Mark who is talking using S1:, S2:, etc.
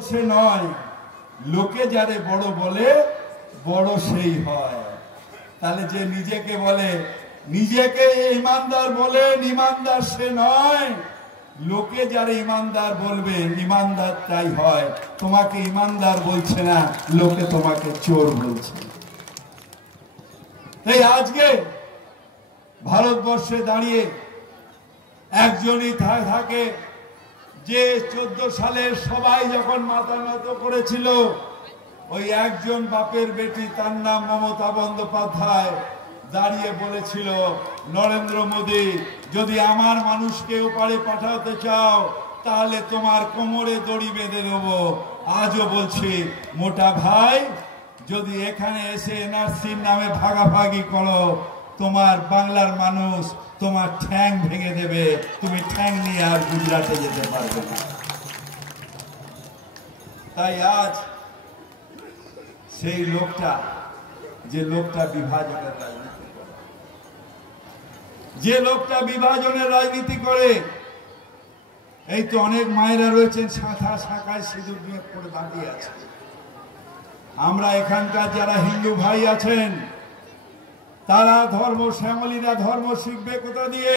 S1: সে নয়। লোকে যারে বড় বলে, বড় সেই হয়। তাহলে যে নিজেকে বলে, নিজেকে ইমানদার বলেন ইমানদার সে নয়। লোকে যারা ইমানদার বলবে, ইমানদার তাই হয়। তোমাকে ইমানদার বলছে না, লোকে তোমাকে চোর বলছে। তাই আজকে ভারতবর্ষে দাঁড়িয়ে একজনই থাকে যে চোদ্দ সালের সবাই যখন মাথা নত করেছিল, ওই একজন বাপের বেটি তার নাম মমতা বন্দ্যোপাধ্যায় দাঁড়িয়ে বলেছিল, নরেন্দ্র মোদী, যদি আমার মানুষকে ওপারে পাঠাতে চাও, তাহলে তোমার কোমরে দড়ি বেঁধে দেব। আজও বলছি, মোটা ভাই, যদি এখানে এসে এনআরসির নামে ভাগাভাগি করো তোমার বাংলার মানুষ তোমার ঠ্যাং ভেঙে দেবে। তুমি ঠ্যাং নিয়ে আর গুজরাটে যেতে পারবে না। তাই আজ সেই লোকটা, যে লোকটা বিভাজনের রাজনীতি করে। যে লোকটা বিভাজনের রাজনীতি করে, এই তো অনেক মায়েরা রয়েছেন শাখা শাঁখায় সিঁদুর দিয়ে পড়ে দাঁড়িয়ে আছে। আমরা এখানকার যারা হিন্দু ভাই আছেন তারা ধর্ম শ্যামলীরা ধর্ম শিখবে কোথা দিয়ে?